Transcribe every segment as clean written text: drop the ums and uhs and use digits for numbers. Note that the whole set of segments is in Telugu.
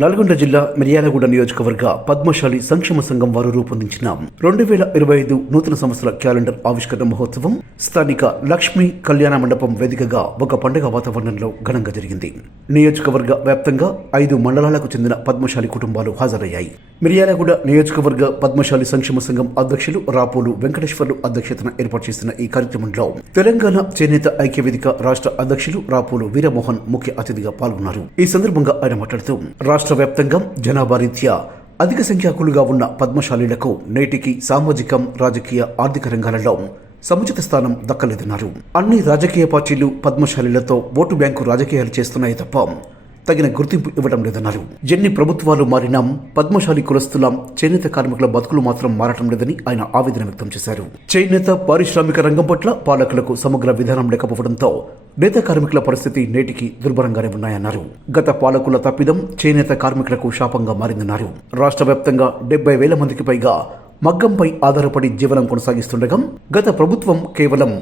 నల్గొండ జిల్లా మిర్యాలగూడ నియోజకవర్గ పద్మశాలి సంక్షేమ సంఘం వారు రూపొందించిన 2025 నూతన సంవత్సర క్యాలెండర్ ఆవిష్కరణ మహోత్సవం స్థానిక లక్ష్మీ కళ్యాణ మండపం వేదికగా ఒక పండుగ వాతావరణంలో ఘనంగా జరిగింది. నియోజకవర్గ వ్యాప్తంగా 5 మండలాలకు చెందిన పద్మశాలి కుటుంబాలు హాజరయ్యాయి. మిర్యాలగూడ నియోజకవర్గ పద్మశాలి సంక్షేమ సంఘం అధ్యక్షులు రాపోలు వెంకటేశ్వర్లు అధ్యక్షతన ఏర్పాటు చేసిన ఈ కార్యక్రమంలో తెలంగాణ చేనేత ఐక్యవేదిక రాష్ట్ర అధ్యక్షులు రాపోలు వీరమోహన్ ముఖ్య అతిథిగా పాల్గొన్నారు. ఈ సందర్భంగా ఆయన మాట్లాడుతూ రాష్ట్ర వ్యాప్తంగా జనాభా రీత్యా అధిక సంఖ్యాకులుగా ఉన్న పద్మశాలీలకు నేటికి సామాజికం, రాజకీయ, ఆర్థిక రంగాలలో సముచిత స్థానం దక్కలేదన్నారు. అన్ని రాజకీయ పార్టీలు పద్మశాలీలతో ఓటు బ్యాంకు రాజకీయాలు చేస్తున్నాయి తప్ప తగిన గుర్తింపు ఇవ్వడం లేదన్నారు. ఎన్ని ప్రభుత్వాలు మారినా పద్మశాలి కులస్తుల చేనేత కార్మికుల బతుకులు మాత్రం మారటం లేదని ఆయన ఆవేదన వ్యక్తం చేశారు. చేనేత పారిశ్రామిక రంగం పట్ల పాలకులకు సమగ్ర విధానం లేకపోవడంతో నేత కార్మికుల పరిస్థితి నేటికి దుర్భరంగానే ఉన్నాయన్నారు. గత పాలకుల తప్పిదం చేనేత కార్మికులకు శాపంగా మారిందన్నారు. రాష్ట్ర వ్యాప్తంగా 70,000 మందికి పైగా మగ్గంపై ఆధారపడి జీవనం కొనసాగిస్తుండగా గత ప్రభుత్వం కేవలం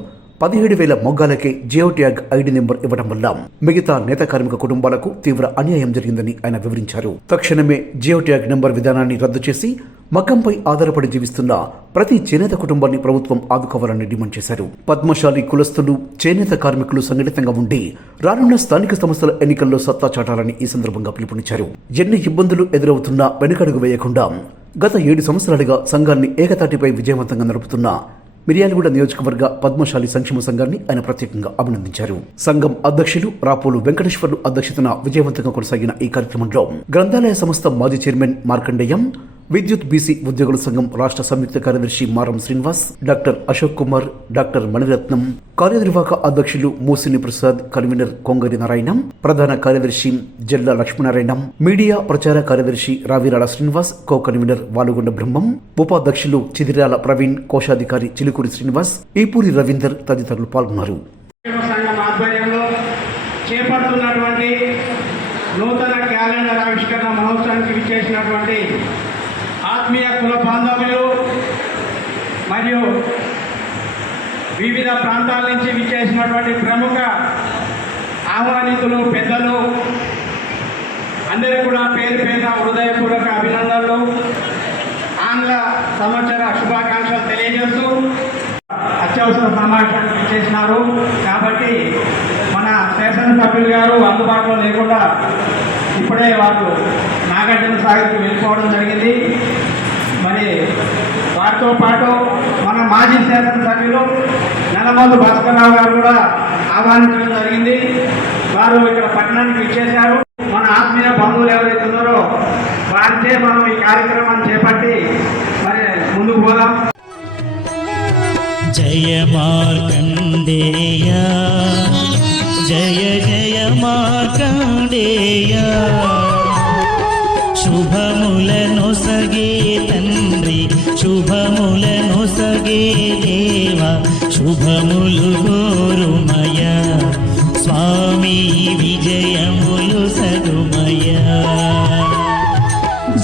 17,000 మొగ్గాలకే జియో ట్యాగ్ ఐడి నెంబర్ ఇవ్వడం వల్ల మిగతా నేత కార్మిక కుటుంబాలకు తీవ్ర అన్యాయం జరిగిందని ఆయన వివరించారు. తక్షణమే జియో ట్యాగ్ నెంబర్ విధానాన్ని రద్దు చేసి మగ్గంపై ఆధారపడి జీవిస్తున్న ప్రతి చేనేత కుటుంబాన్ని ప్రభుత్వం ఆదుకోవాలని డిమాండ్ చేశారు. పద్మశాలి కులస్తులు, చేనేత కార్మికులు సంఘటితంగా ఉండి రానున్న స్థానిక సంస్థల ఎన్నికల్లో సత్తా చాటాలని ఈ సందర్భంగా పిలుపునిచ్చారు. ఎన్ని ఇబ్బందులు ఎదురవుతున్నా వెనుకడుగు వేయకుండా గత 7 సంవత్సరాలుగా సంఘాన్ని ఏకతాటిపై విజయవంతంగా నడుపుతున్న మిర్యాలగూడ నియోజకవర్గ పద్మశాలి సంక్షేమ సంఘాన్ని ఆయన ప్రత్యేకంగా అభినందించారు. సంఘం అధ్యక్షులు రాపోలు వెంకటేశ్వర్లు అధ్యక్షతన విజయవంతంగా కొనసాగిన ఈ కార్యక్రమంలో గ్రంథాలయ సంస్థ మాజీ చైర్మన్ మార్కండేయం, విద్యుత్ బీసీ ఉద్యోగుల సంఘం రాష్ట్ర సంయుక్త కార్యదర్శి మారం శ్రీనివాస్, డాక్టర్ అశోక్ కుమార్, డాక్టర్ మణిరత్నం, కార్యనిర్వాహక అధ్యక్షులు మూసిని ప్రసాద్, కన్వీనర్ కొంగరి నారాయణ, ప్రధాన కార్యదర్శి జల్లా లక్ష్మీనారాయణ, మీడియా ప్రచార కార్యదర్శి రావిరాల శ్రీనివాస్, కో కన్వీనర్ వాలుగొండ బ్రహ్మం, ఉపాధ్యక్షులు చిదిరాల ప్రవీణ్, కోశాధికారి చిలుకూరి శ్రీనివాస్, ఈపూరి రవీందర్ తదితరులు పాల్గొన్నారు. చేపడుతున్నటువంటి నూతన క్యాలెండర్ ఆవిష్కరణ మహోత్సవానికి విచ్చేసినటువంటి ఆత్మీయ కుల బాంధవ్యులు మరియు వివిధ ప్రాంతాల నుంచి విచ్చేసినటువంటి ప్రముఖ ఆహ్వానితులు, పెద్దలు అందరికీ కూడా పేరు పేరున హృదయపూర్వక అభినందనలు, ఆంగ్ల సంవత్సర శుభాకాంక్షలు తెలియజేస్తూ అత్యవసర సమావేశానికి విచ్చేసినారు. కాబట్టి మన శాసనసభ్యులు గారు అందుబాటులో లేకుండా ఇప్పుడే వారు నాగార్జున సాగర్కి వెళ్ళిపోవడం జరిగింది. మరి వారితో పాటు మన మాజీ శాసనసభ్యులు నల్లమల్లు భాస్కర్రావు గారు కూడా ఆహ్వానించడం జరిగింది. వారు ఇక్కడ పట్టణానికి ఇచ్చేశారు. మన ఆత్మీయ బంధువులు ఎవరైతే ఉన్నారో వారిచే మనం ఈ కార్యక్రమాన్ని చేపట్టి మరి ముందుకు పోదాం. జయ మార్కండేయ, జయ జయ మార్కండేయ, శుభములను సగే తండ్రి, శుభములను సగే దేవ, శుభములు గోరుమయ స్వామి, విజయములు సగుమయ.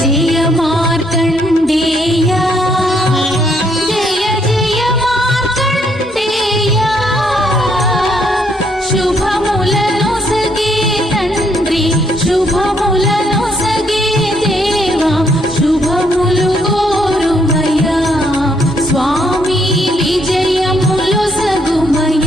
జయ మార్కండేయ, జయ జయ మార్కండేయ, శుభములను సగే తండ్రి, శుభములను సగే దేవ, శుభములు గోరుమయ స్వామి, విజయములు సగుమయ.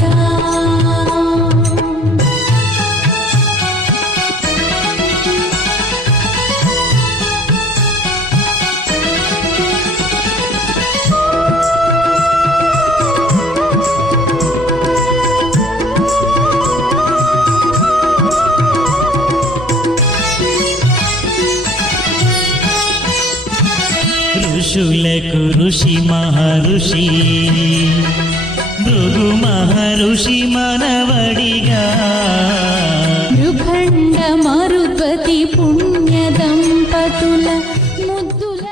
ఋషులకు ఋషి మహర్షి, భృగు మహర్షి మనవడిగా, మృఖండ మరుపతి పుణ్య దంపతుల ముద్దుల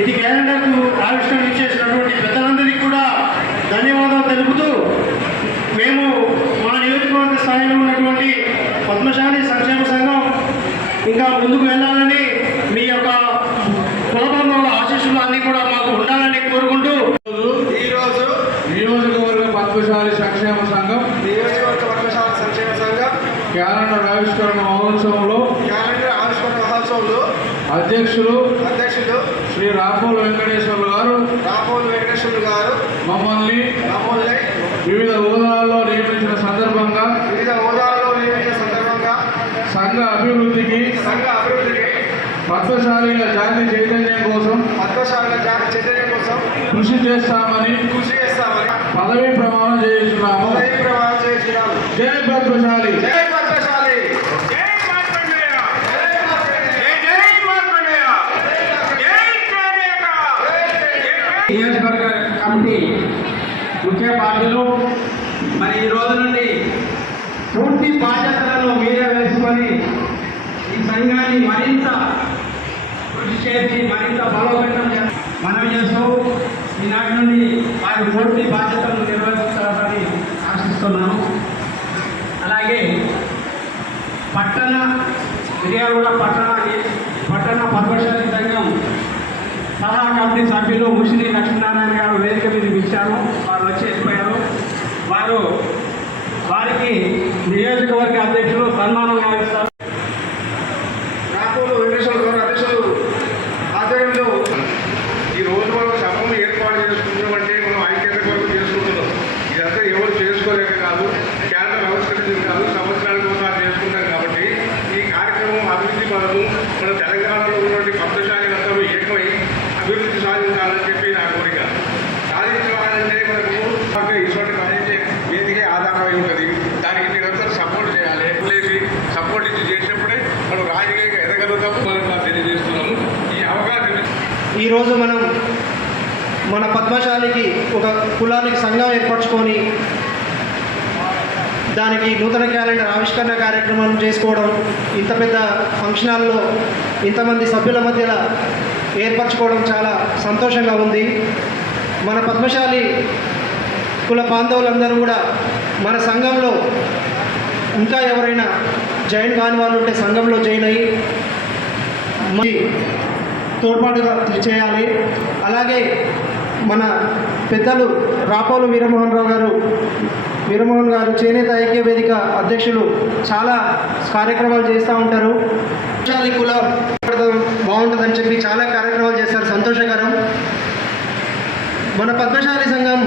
ఇది క్యాలెండర్కు ఆవిష్కరణ చేసినటువంటి పెద్దలందరికీ కూడా ధన్యవాదాలు తెలుపుతూ మేము మా నియోజకవర్గ స్థాయిలో ఉన్నటువంటి పద్మశాలి సంక్షేమ సంఘం ఇంకా ముందుకు వెళ్ళాలని మీ యొక్క కులబంధువుల ఆశీస్సులు అన్నీ కూడా మాకు ఉండాలని కోరుకుంటూ ఈరోజు నియోజకవర్గ పద్మశాలి సంక్షేమ సంఘం క్యాలెండర్ ఆవిష్కరణ మహోత్సవంలో అధ్యక్షులు శ్రీ రాపోలు వెంకటేశ్వర్లు గారు మమ్మల్ని వివిధ హోదాల్లో నియమించిన సందర్భంగా సంఘ అభివృద్ధికి పద్మశాలిల జాతి చైతన్యం కోసం కృషి చేస్తామని పదవీ ప్రమాణం చేస్తున్నాము. జై పద్మశాలి. నియోజకవర్గ కమిటీ ముఖ్య బాధ్యులు మరి ఈ రోజు నుండి పూర్తి బాధ్యతలను మీరే వేసుకొని ఈ సంఘాన్ని మరింత కృషి చేసి మరింత బలోపేతం మనవి చేస్తూ ఈనాటి నుండి వారి పూర్తి బాధ్యతలను నిర్వహిస్తారని ఆశిస్తున్నాను. అలాగే పట్టణ మిర్యాలగూడ పట్టణ పద్మశాలి సంఘం సలహా కమిటీ సభ్యులు ముషిని లక్ష్మీనారాయణ గారు వేదిక మీదకి ఇచ్చారు. వారు వచ్చి వెళ్ళిపోయారు. వారికి నియోజకవర్గ అధ్యక్షులు సన్మానం గావిస్తారు. రాపోలు వెంకటేశ్వర గారు అధ్యక్షులు ఆధ్వర్యంలో ఈ రోజు మనం సభను ఏర్పాటు చేసుకుంటామంటే మనం ఐక్యత కొరకు చేసుకుంటున్నాం. ఇదంతా ఎవరు చేసుకోలేక కాదు, క్యాలెండర్ ఆవిష్కరించింది కాదు, సంవత్సరానికి ఒకసారి చేసుకుంటాం. కాబట్టి ఈ కార్యక్రమం అభివృద్ధి మనము మన తెలంగాణలో ఉన్నటువంటి పద్మశాలి అందరూ ఏకమై అభివృద్ధి సాధించాలని చెప్పి నా కోరిక. సాధించాలంటే మనకు ఇటువంటి కమిటీ వేదికే ఆధారమై ఉంటుంది. దానికి మీరందరూ సపోర్ట్ చేయాలి. సపోర్ట్ ఇచ్చి చేసినప్పుడే మనం రాజకీయంగా ఎదగలుగుతాము. మనం తెలియజేస్తున్నాము. ఈ అవకాశం ఈరోజు మనం మన పద్మశాలికి ఒక కులానికి సంఘం ఏర్పరచుకొని దానికి నూతన క్యాలెండర్ ఆవిష్కరణ కార్యక్రమం చేసుకోవడం, ఇంత పెద్ద ఫంక్షన్ హాల్లో ఇంతమంది సభ్యుల మధ్యలో ఏర్పరచుకోవడం చాలా సంతోషంగా ఉంది. మన పద్మశాలి కుల బాంధవులందరూ కూడా మన సంఘంలో ఇంకా ఎవరైనా జాయిన్ కాని వాళ్ళు ఉంటే సంఘంలో జాయిన్ అయ్యి మరి తోడ్పాటుగా చేయాలి. అలాగే మన పెద్దలు రాపోలు వీరమోహన్ గారు చేనేత ఐక్య వేదిక అధ్యక్షులు చాలా కార్యక్రమాలు చేస్తూ ఉంటారు. పద్మశాలి కులం బాగుంటుందని చెప్పి చాలా కార్యక్రమాలు చేస్తారు, సంతోషకరం. మన పద్మశాలి సంఘం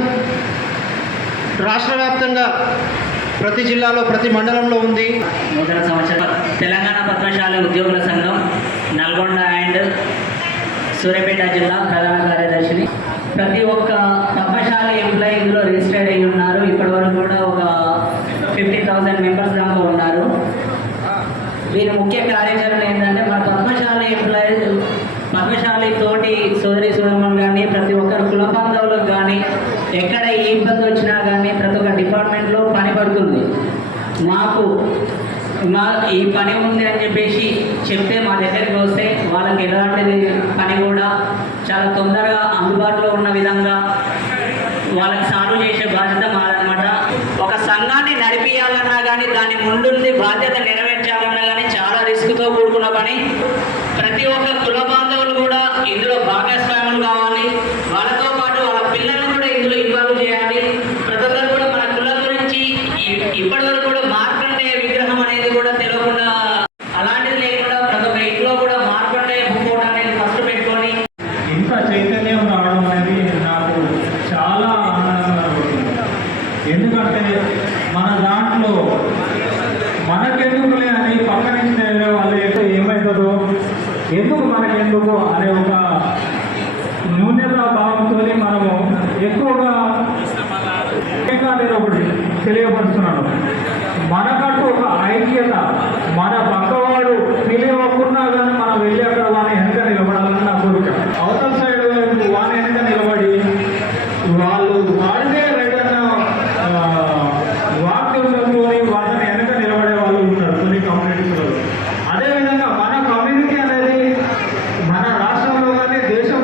రాష్ట్ర వ్యాప్తంగా ప్రతి జిల్లాలో ప్రతి మండలంలో ఉంది. నూతన సంవత్సరం తెలంగాణ పద్మశాలి ఉద్యోగుల సంఘం నల్గొండ అండ్ సూర్యాపేట జిల్లా ప్రధాన కార్యదర్శిని. ప్రతి ఒక్క పద్మశాలి ఎంప్లాయీ ఇందులో రిజిస్టర్డ్ అయ్యి ఉన్నారు. ఇప్పటి వరకు కూడా ఒక 50,000 మెంబర్స్ దాకా ఉన్నారు. వీరి ముఖ్య కార్యాచరణ ఏంటంటే మన పద్మశాలి ఎంప్లాయీ పద్మశాలి తోటి సోదరి సోదరులు కానీ ప్రతి ఒక్కరు కుల బాంధవులకు కానీ ఎక్కడ ఏ ఇబ్బంది వచ్చినా కానీ ప్రతి ఒక్క డిపార్ట్మెంట్లో పని పడుతుంది. మాకు ఈ పని ఉంది అని చెప్పేసి చెప్తే మా దగ్గరికి వస్తే వాళ్ళకి ఎలాంటిది పని కూడా చాలా తొందరగా అందుబాటులో ఉన్న విధంగా వాళ్ళకి సాల్వ్ చేసే బాధ్యత మాదనమాట. ఒక సంఘాన్ని నడిపించాలన్నా కానీ దాని ముందుండి బాధ్యత నెరవేర్చాలన్నా కానీ చాలా రిస్క్తో కూడుకున్న పని. ప్రతి ఒక్క కుల బాంధవులు కూడా ఇందులో భాగస్వాములు కావాలి. వాళ్ళతో పాటు వాళ్ళ పిల్లలను కూడా ఇందులో ఇన్వాల్వ్ చేయాలి. ప్రతి ఒక్కరు కూడా మన కులం గురించి ఇప్పటి వరకు కూడా మార్కండేయ విగ్రహం అనేది కూడా తెలియకుండా అలాంటిది లేకుండా ప్రతి ఒక్క ఇంట్లో కూడా మార్కండేయ ఫోటో అనేది ఫస్ట్ పెట్టుకొని ఇంత చైతన్యం రావడం అనేది నాకు చాలా ఆనందంగా ఉంది. ఎందుకంటే మన దాంట్లో మనకెందుకులే అని పక్క నుంచి వాళ్ళు ఏమవుతుందో ఎందుకు మనకెందుకు అనే ఒక న్యూన్యతా భావంతో మనము ఎక్కువగా ఒకటి తెలియపరుస్తున్నాను. మనకంటూ ఒక ఐక్యత, మన పక్కవాడు తెలియకున్నా కానీ మనం వెళ్ళి అక్కడ వాని వెనక నిలబడాలని నా కోరిక. అవతల సైడ్ వాని వెనక నిలబడి వాళ్ళు వాడితే రైట్ అన్న వాక్యంతో వాళ్ళని వెనక నిలబడే వాళ్ళు ఉన్నారు కొన్ని కమ్యూనిటీస్లో. అదేవిధంగా మన కమ్యూనిటీ అనేది మన రాష్ట్రంలో కానీ దేశం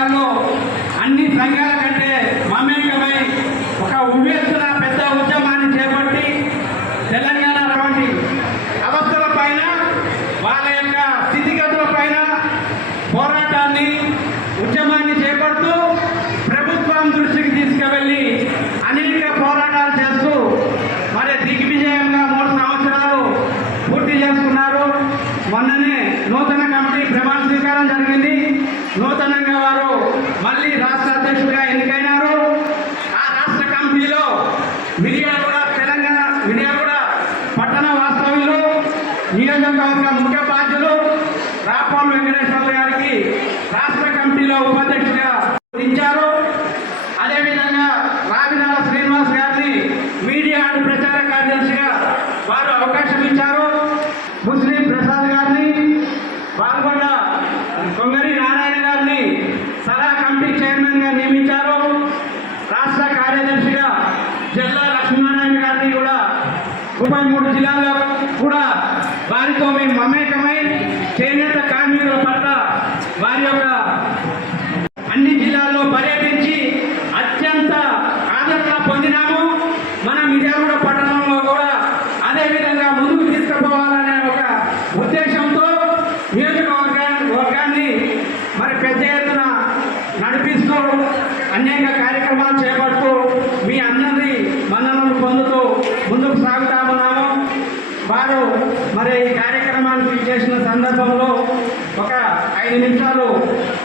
సంఘాల్లో అన్ని సంఘాల కంటే మమేకమై ఒక ఉవ్వెత్తున పెద్ద ఉద్యమాన్ని చేపట్టి తెలంగాణ వంటి అవస్థల పైన వాళ్ళ యొక్క స్థితిగతుల పైన పోరాటాన్ని ఉద్యమాన్ని చేపడుతూ ప్రభుత్వం దృష్టికి తీసుకువెళ్ళి అనేక పోరాటాలు చేస్తూ మరి దిగ్విజయంగా 3 సంవత్సరాలు పూర్తి చేసుకున్నారు. మొన్ననే నూతన కమిటీ ప్రమాణ స్వీకారం జరిగింది. నూతనంగా వారు మళ్ళీ రాష్ట్ర అధ్యక్షుడిగా ఎన్నికైనారు. ఆ రాష్ట్ర కమిటీలో మిర్యాలగూడ తెలంగాణ మిర్యాలగూడ పట్టణ వాస్తవ్యులు నియోజకవర్గ ముఖ్య బాధ్యులు రాపోల్ వెంకటేశ్వర్లు గారికి రాష్ట్ర కమిటీలో ఉపాధ్యక్షుడిగా గుర్తించారు. అదేవిధంగా రావినాల శ్రీనివాస్ గారిని మీడియా అండ్ ప్రచార కార్యదర్శిగా వారు అవకాశం ఇచ్చారు. ముస్లిం ప్రసాద్ గారిని, పాల్గొండ కొంగరి నారాయణ గారిని సలహా కమిటీ చైర్మన్గా నియమించారు. రాష్ట్ర కార్యదర్శిగా జల్లా లక్ష్మీనారాయణ గారిని కూడా 33 జిల్లాల్లో కూడా వారితో మేము మమేకమై చేనేత కార్మికుల పట్ల వారి యొక్క అన్ని జిల్లాల్లో పర్యటించి అత్యంత ఆదరణ పొందినాము. మన మిర్యాలగూడ పట్టణంలో కూడా అదేవిధంగా ముందుకు తీసుకుపోవాలనే ఒక ఉద్దేశంతో నియోజకవర్గాన్ని మరి పెద్ద ఎత్తున నడిపిస్తూ అనేక కార్యక్రమాలు చేపడుతూ మీ అందరి మన్ననలు పొందుతూ ముందుకు సాగుతా ఉన్నాము. వారు మరి ఈ కార్యక్రమానికి చేసిన సందర్భంలో ఒక 5 నిమిషాలు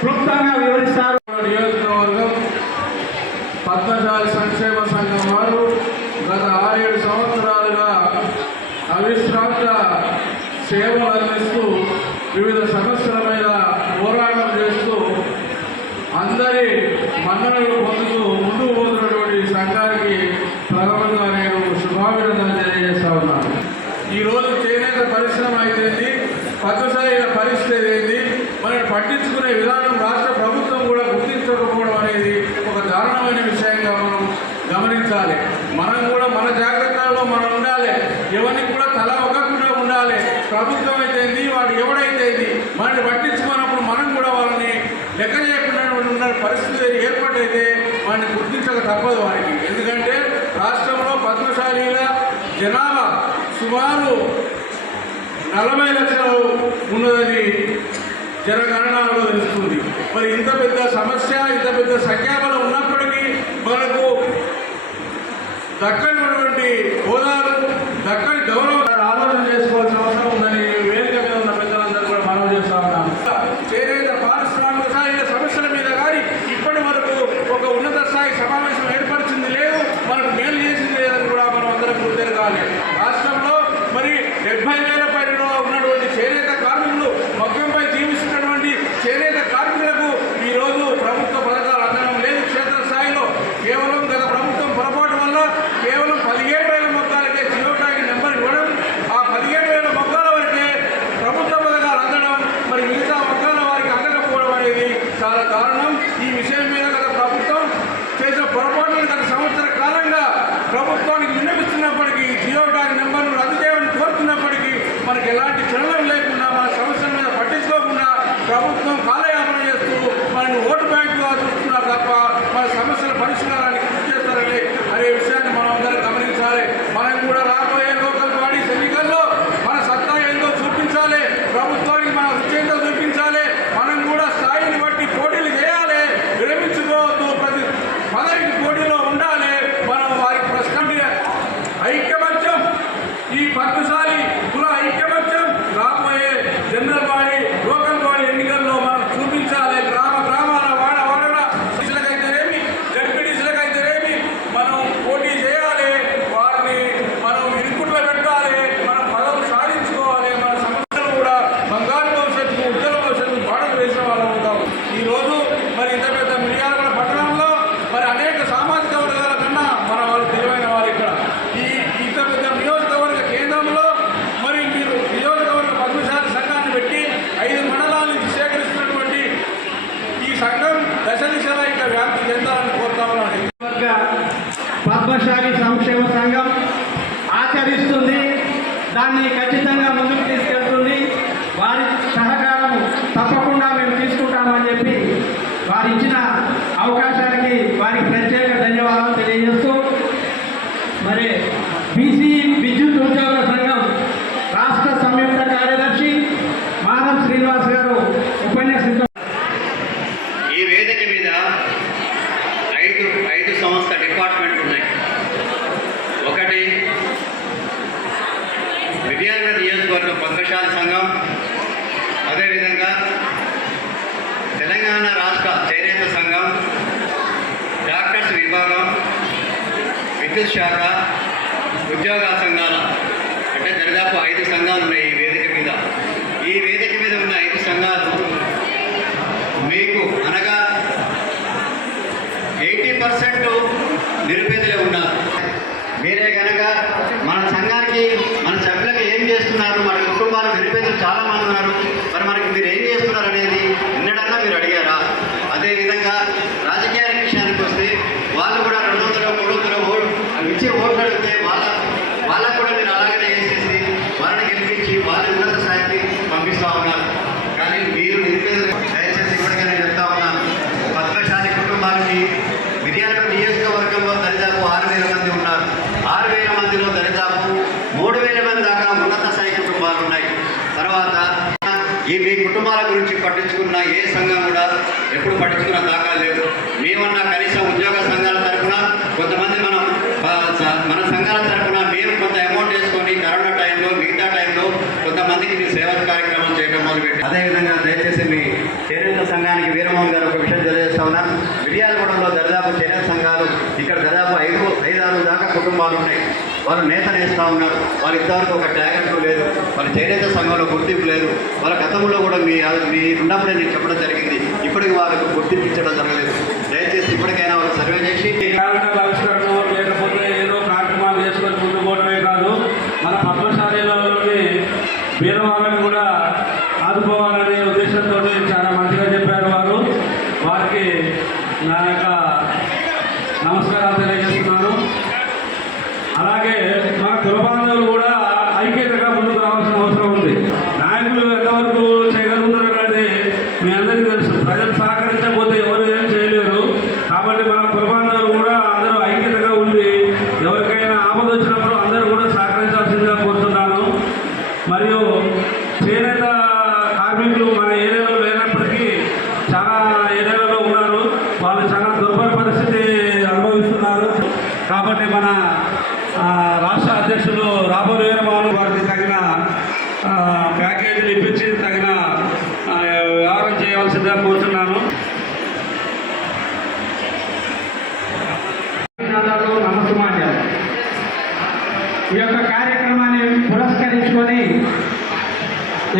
క్లుప్తంగా వివరిస్తారు. నియోజకవర్గం పద్మశాలి సంక్షేమ సంఘం వారు గత 6-7 సంవత్సరాలుగా అవిశ్రాంత సేవలు అందిస్తూ వివిధ సమస్యల మీద పోరాటం చేస్తూ అందరి మన్ననలు పొందుతూ ముందుకు పోతున్నటువంటి సంఘానికి ప్రథమంగా నేను శుభాభినందనలు తెలియజేస్తా ఉన్నాను. ఈరోజు చేనేత పరిశ్రమ అయితేంది, పద్మశాలి పరిస్థితి ఏంది, మనం పట్టించుకునే విధానం రాష్ట్ర ప్రభుత్వం కూడా గుర్తించకపోవడం అనేది ఒక దారుణమైన విషయంగా మనం గమనించాలి. మనం కూడా మన జాగ్రత్తల్లో మనం ఉండాలి. ఎవరికి కూడా తల ఒక్కకుండా ఉండాలి. ప్రభుత్వం అయితేంది, వాడు ఎవడైతేంది, మనల్ని పట్టించుకున్నప్పుడు మనం కూడా వాళ్ళని లెక్క చేయకుండా ఉన్న పరిస్థితి ఏర్పాటైతే వాడిని గుర్తించక తప్పదు వారికి. ఎందుకంటే రాష్ట్రంలో పద్మశాలీల జనాభా సుమారు 40 లక్షలు ఉన్నదని జనగణనలో తెలుస్తుంది. మరి ఇంత పెద్ద సమస్య, ఇంత పెద్ద సంఖ్యాబలం ఉన్నప్పటికీ మనకు దక్కనటువంటి హోదాలు, దక్కని గౌరవం ఆలోచన చేసుకోవాల్సిన అవసరం ఉందని వేదిక మీద ఉన్న పెద్దలందరూ కూడా మనం చేస్తా ఉన్నాం. చేనేత పారిశ్రామిక స్థాయి సమస్యల మీద కానీ ఇప్పటి వరకు ఒక ఉన్నత స్థాయి సమావేశం ఏర్పరిచింది లేదు, మనకు మేలు చేసింది లేదని కూడా మనం అందరం గుర్తెరగాలి. రాష్ట్రంలో మరి 70,000 పైన ఉన్నటువంటి చేనేత కార్మికులు, మగ్గంపై జీవిస్తున్నటువంటి చేనేత కార్మికులకు ఈరోజు ప్రభుత్వ పథకాలు అందడం లేదు. క్షేత్రస్థాయిలో కేవలం గత ప్రభుత్వం పొరపాటు వల్ల కేవలం 17,000 మొక్కలకే జియోటాకి నెంబర్ ఇవ్వడం, ఆ 17,000 మొక్కల వరకే ప్రభుత్వ పథకాలు అందడం, మరి మిగతా మొక్కల వారికి అందకపోవడం అనేది చాలా దారుణం. ఈ విషయం మీద గత ప్రభుత్వం చేసిన పొరపాటును గత సంవత్సర కాలంగా ప్రభుత్వానికి విన్నపిస్తున్నప్పటికీ, జియోటాకి నెంబర్ను రద్దు చేయమని కోరుతున్నప్పటికీ మనకి ఎలాంటి చలనం లేకుండా, మన సమస్యల మీద పట్టించుకోకుండా ప్రభుత్వం కాలయాపన చేస్తూ మనల్ని ఓటు బ్యాంకుగా చూస్తున్నారు తప్ప మన సమస్యల పరిష్కారానికి కృషి చేస్తారని అనే విషయాన్ని మనం అందరం గమనించాలి. మనం కూడా రాబోయే లోకల్ బాడీస్ ఎన్నికల్లో మన సత్తా ఏందో చూపించాలి, ప్రభుత్వానికి మన రుచి ఏందో చూపించాలి. మనం కూడా స్థాయిని బట్టి పోటీలు చేయాలి, విరమించుకోవద్దు, ప్రతి పదవికి పోటీలో ఉండాలి. మనం వారికి ప్రశ్న ఐక్యమత్యం, ఈ పద్మశాలి కుల ఐక్యమత్యం రాబోయే జనరల్ బాడీ, లోకల్ బాడీ ఎన్నికల్లో మనం చూపించాలి. గ్రామాల వాడ డిస్లకైతేనేమి, జడ్పీడీసీలకైతేనేమి మనం పోటీ చేయాలి. వారిని మనం ఇరుకుట్లో పెట్టాలి, మనం పదవులు సాధించుకోవాలి. మన సమస్యలు కూడా బంగారు భవిష్యత్తు, ఉజ్వల భవిష్యత్తు బాటలు వేసిన వాళ్ళు ఉంటాం. ఈరోజు మరి ఇంత పెద్ద మిర్యాలగూడ పట్టణంలో మరి అనేక సామాజిక వర్గాల కన్నా మన వాళ్ళు తెలివైన వారు ఇక్కడ ఈ ఇంత పెద్ద నియోజకవర్గ కేంద్రంలో మరి మీరు నియోజకవర్గ పద్మశాలి సంఘాన్ని పెట్టి 5 మండలాల నుంచి సేకరిస్తున్నటువంటి ఈ సంఘం దశ దిశలా ఇంకా వ్యాప్తి చెందాలని కోరుతా ఉన్నాను. పద్మశాలి సంక్షేమ సంఘం ఆచరిస్తుంది, దాన్ని ఖచ్చితంగా ముందుకు తీసుకెళ్తుంది. వారి సహకారం తప్పకుండా మేము తీసుకుంటామని చెప్పి వారు ఇచ్చిన అవకాశానికి వారికి ప్రత్యేక ధన్యవాదాలు తెలియజేస్తూ మరి బీసీ విద్యుత్ ఉద్యోగుల సంఘం రాష్ట్ర సంయుక్త కార్యదర్శి మాధవ్ శ్రీనివాస్ గారు ఉపన్యాసం. ఈ వేదిక మీద ఐదు సంస్థ డిపార్ట్మెంట్లు ఉన్నాయి. ఒకటి విజయనగరం నియోజకవర్గ పద్మశాలి సంఘం, అదేవిధంగా తెలంగాణ రాష్ట్ర చేనేత సంఘం, డాక్టర్స్ విభాగం, విద్యుత్ శాఖ, ఉద్యోగ సంఘాల అంటే దరిదాపు 5 సంఘాలు ఉన్నాయి ఈ వేదిక మీద. ఈ వేదిక మీద ఉన్న 5 సంఘాలు మీకు అనగా 80% నిరుపేదలే ఉన్నారు. మీరే కనుక మన సంఘానికి మన సభ్యులకు ఏం చేస్తున్నారు, మన కుటుంబాలు నిరుపేదలు చాలామంది ఉన్నారు, మరి మనకి మీరు ఏం చేస్తున్నారు అనేది నిన్నడన్నా మీరు అడిగారా? అదేవిధంగా రాజకీయాల విషయానికి వస్తే వాళ్ళు కూడా 200-300 ఇచ్చే ఓట్లు అడిగితే వాళ్ళకు కూడా మీరు అలాగనే చేసేసి వాళ్ళని గెలిపించి వాళ్ళు ఉన్నత స్థాయికి పంపిస్తూ ఉన్నారు. కానీ మీరు నిరుపేదలు దయచేసి ఇప్పటికైనా చెప్తా ఉన్నాను, పద్మశాలి కుటుంబాలకి విజయనగరం నియోజకవర్గంలో దరిదాపు 6,000 మంది ఉన్నారు. 6,000 మందిలో దరిదాపు 3,000 మంది దాకా ఉన్నత స్థాయి కుటుంబాలు ఉన్నాయి. తర్వాత ఈ మీ కుటుంబాల గురించి పట్టించుకున్న ఏ సంఘం కూడా ఎప్పుడు పట్టించుకున్న దాఖలు లేవు. మేమన్నా కనీసం ఉద్యోగ సంఘాల తరఫున కొంతమంది మన సంఘాల తరఫున మేము కొంత అమౌంట్ వేసుకొని కరోనా టైంలో మిగతా టైంలో కొంతమందికి మీ సేవా కార్యక్రమం చేయడం మొదలుపెట్టి. అదేవిధంగా దయచేసి మీ చేనేత సంఘానికి వీరమోహన్ గారు ఒక విషయం తెలియజేస్తా ఉన్నారు. విజయనగరంలో దరిదాపు చేనేత సంఘాలు ఇక్కడ దాదాపు 5-6 దాకా కుటుంబాలు ఉన్నాయి. వాళ్ళు నేతలు వేస్తూ ఉన్నారు. వాళ్ళు ఇంతవరకు ఒక ట్యాగ్ అంటూ లేదు. వాళ్ళ చేనేత సంఘంలో గుర్తింపు లేదు. వాళ్ళ గతంలో కూడా మీ ఉన్నప్పుడే నేను చెప్పడం జరిగింది. ఇప్పటికి వాళ్ళకు గుర్తింపు ఇచ్చడం జరగలేదు. దయచేసి ఇప్పటికైనా వాళ్ళు సర్వే చేసి ఆవిష్కరణ లేకపోతే ఏదో కార్యక్రమాలు చేసుకొని ముందు పోవడమే కాదు, మన పద్మశాలిలోని పేదవాళ్ళని కూడా ఆదుకోవాలనే ఉద్దేశంతో చాలా మంచిగా చెప్పారు వారు. వారికి నా యొక్క నమస్కారాలు తెలియజేస్తున్నాను. అలాగే మన కులబాంధవులు కూడా ఐక్యతగా ముందుకు రావాల్సిన అవసరం ఉంది. నాయకులు ఎంతవరకు చేయగలుగుతారు అనేది మీ అందరికీ తెలుసు. ప్రజలు సహకరించకపోతే ఎవరు ఏం చేయలేరు. కాబట్టి మన కులబాంధవులు కూడా అందరూ ఐక్యతగా ఉండి ఎవరికైనా ఆపద వచ్చినప్పుడు అందరూ కూడా సహకరించాల్సిందిగా కోరుతున్నాను. మరియు చేనేత కార్మికులు మన ఏరియాలో లేనప్పటికీ చాలా ఏరియాలలో ఉన్నారు. వాళ్ళు చాలా దుర్భర పరిస్థితి అనుభవిస్తున్నారు. కాబట్టి మన రాష్ట్ర అధ్యక్షులు రాబోయే వీరమోహన్ వారికి తగిన ప్యాకేజీలు ఇప్పించి తగిన వ్యవహారం చేయవలసిందిగా కోరుతున్నాను. నమస్మాన్యాలు. ఈ యొక్క కార్యక్రమాన్ని పురస్కరించుకొని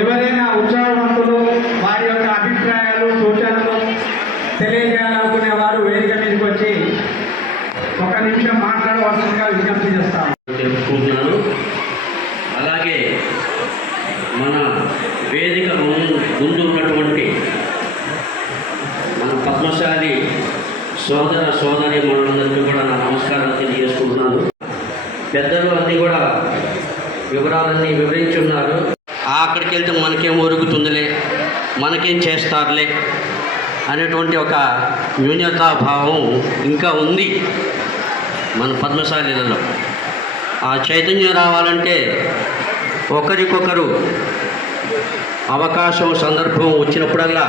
ఎవరైనా ఉత్సాహవంతులు వారి యొక్క అభిప్రాయాలు సూచనలు తెలియజేయాలనుకునే వారు వేదిక మీదకి వచ్చి 1 నిమిషం మాట్లాడవలసిందిగా విజ్ఞప్తి చేస్తాను. తెలుపుకుంటున్నాను. అలాగే మన వేదిక ముందు ఉన్నటువంటి మన పద్మశాలి సోదరి మనందరికీ కూడా నా నమస్కారాలు తెలియజేసుకుంటున్నాను. పెద్దలు అన్నీ కూడా వివరాలన్నీ వివరించున్నారు. అక్కడికి వెళ్తే మనకేం ఒరుగుతుందిలే, మనకేం చేస్తారులే అనేటువంటి ఒక న్యూనతాభావం ఇంకా ఉంది మన పద్మశాలిలలో. ఆ చైతన్యం రావాలంటే ఒకరికొకరు అవకాశం సందర్భం వచ్చినప్పుడల్లా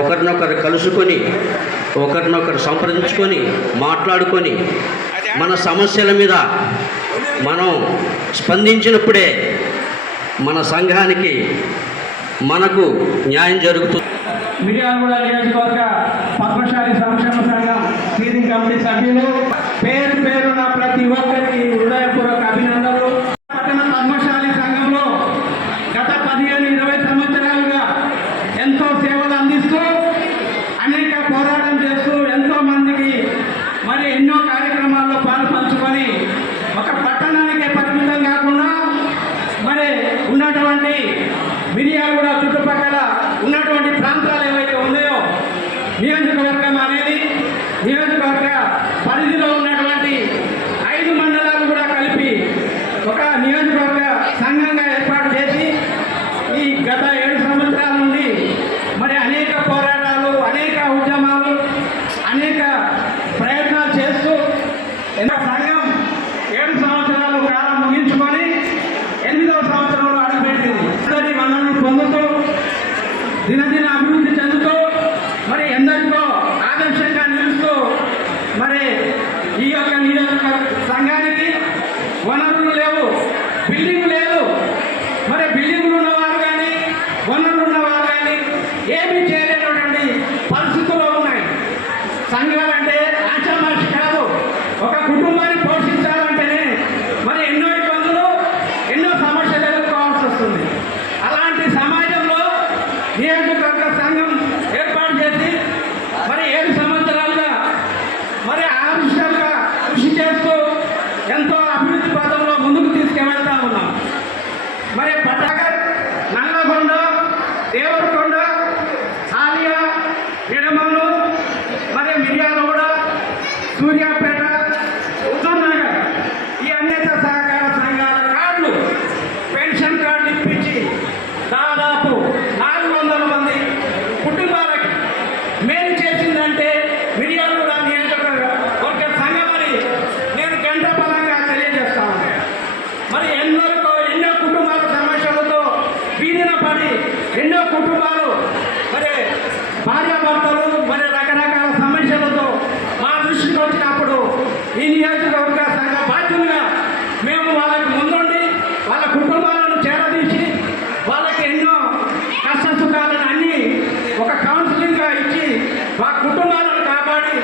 ఒకరినొకరు కలుసుకొని ఒకరినొకరు సంప్రదించుకొని మాట్లాడుకొని మన సమస్యల మీద మనం స్పందించినప్పుడే మన సంఘానికి మనకు న్యాయం జరుగుతుంది. మిర్యాలగూడ నియోజకవర్గ పద్మశాలి సంక్షేమ సంఘం స్టీరింగ్ కమిటీ సభ్యులు పేరున ప్రతి ఒక్కరికి హృదయపూర్వక అభినందనలు. పట్టణ పద్మశాలి సంఘంలో గత 15-20 సంవత్సరాలుగా ఎంతో సేవలు అందిస్తూ అనేక పోరాటం చేస్తూ ఎంతో మందికి మరి ఎన్నో కార్యక్రమాల్లో పాల్పంచుకొని ఒక పట్టణానికే పరిమితం కాకుండా మరి ఉన్నటువంటి మిర్యాలగూడ చుట్టుపక్కల ఉన్నటువంటి ప్రాంతాలు ఏవైతే ఉన్నాయో నియోజకవర్గం అనేది నియోజకవర్గ పరిధిలో ఉన్నటువంటి 5 మండలాలు కూడా కలిపి ఒక నియోజకవర్గ సంఘంగా ఏర్పాటు చేసి ఈ గత 7 సంవత్సరాల నుండి మరి అనేక పోరాటాలు అనేక ఉద్యమాలు ఏమీ చేయలేనటువంటి పరిస్థితుల్లో ఉన్నాయి. సంఘాలంటే ఆచామాషి కాదు. ఒక కుటుంబాన్ని పోషించాలంటేనే మరి ఎన్నో ఇబ్బందులు, ఎన్నో సమస్యలు ఎదుర్కోవాల్సి వస్తుంది. అలాంటి సమాజంలో నియోజకవర్గ సంఘం ఏర్పాటు చేసి మరి 7 సంవత్సరాలుగా మరి ఆవిష్కరణగా కృషి చేస్తూ ఎంతో అభివృద్ధి పథంలో ముందుకు తీసుకువెళ్తా ఉన్నాం. మరి పటాకర్, నల్లగొండ, దేవరకొండ, ఆలియా, నిడమలు, మరి మిర్యాలగూడ, సూర్యాపేట, హుజూర్నగర్ ఈ అన్యత సహకార సంఘాల కార్డులు, పెన్షన్ కార్డులు ఇప్పించి దాదాపు 400 మంది కుటుంబాలకి మేలు చేసిందంటే మిర్యాలగూడ నియోజకవర్గ సంఘమని నేను గంటపరంగా తెలియజేస్తాను. మరి ఎన్నో కుటుంబాల సమస్యలతో వీధిన పడి ఎన్నో కుటుంబాలు మరి భార్యాభర్తలు మరి రకరకాల సమస్యలతో మా దృష్టికి వచ్చినప్పుడు ఈ నియోజకవర్గ సంఘ బాధ్యులుగా మేము వాళ్ళకి ముందుండి వాళ్ళ కుటుంబాలను చేరదీసి వాళ్ళకి ఎన్నో కష్ట సుఖాలను అన్నీ ఒక కౌన్సిలింగ్గా ఇచ్చి మా కుటుంబాలను కాపాడి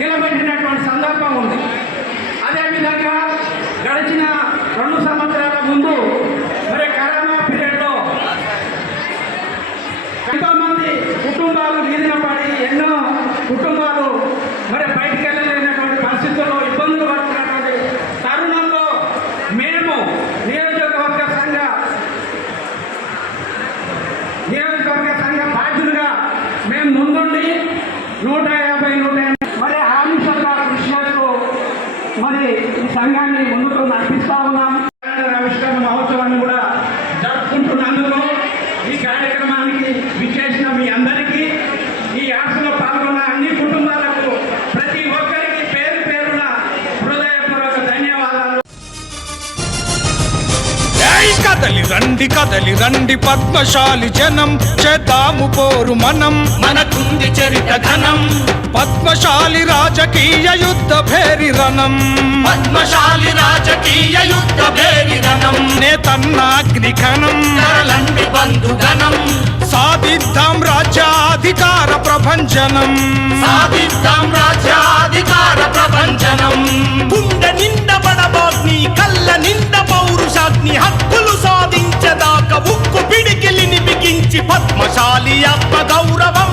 నిలబెట్టినటువంటి సందర్భం ఉంది. అదేవిధంగా గడిచిన 2 సంవత్సరాల ముందు మరి కరోనా పీరియడ్లో ఎంతోమంది కుటుంబాలు వీధిన పడి ఎన్నో కుటుంబాలు మరి బయటికి వెళ్ళలేనటువంటి పరిస్థితుల్లో ఇబ్బందులు పడుతున్నటువంటి తరుణంలో మేము నియోజకవర్గ సంఘ బాధ్యులుగా మేము ముందుండి 150 మరి ఆవిషంగా కృషి చేస్తూ మరి ఈ సంఘాన్ని ముందుకు నడిపిస్తా ఉన్నాం. ఆవిష్కరణ మహోత్సవాన్ని కూడా జరుపుకుంటున్నందుకు ఈ కార్యక్రమానికి విచ్చేసిన మీ అందరికీ, ఈ ఆశలో పాల్గొన్న అన్ని కుటుంబాలకు ప్రతి ఒక్కరికి పేరు పేరున హృదయపూర్వక ధన్యవాదాలు. కదలి రండి పద్మశాలి జనం, చేద్దాము పోరు మనం, మనకుంది చరిత ఘనం. పద్మశాలి రాజకీయ యుద్ధ భేరి రణం, పద్మశాలి రాజకీయ యుద్ధ భేరి రణం. నేతన్నాగ్ని ఘనం, తరలండి బంధుగణం. సాధిద్దాం రాజ్యాధికార ప్రభంజనం, సాధిద్దాం రాజ్యాధికార ప్రభంజనం. గుండె నిండ బడబాగ్ని, కళ్ళ నిండ పౌరుషాగ్ని, హక్కులు సాధించదాకా ఉక్కు పిడికిలిని బిగించి పద్మశాలి ఆత్మ గౌరవం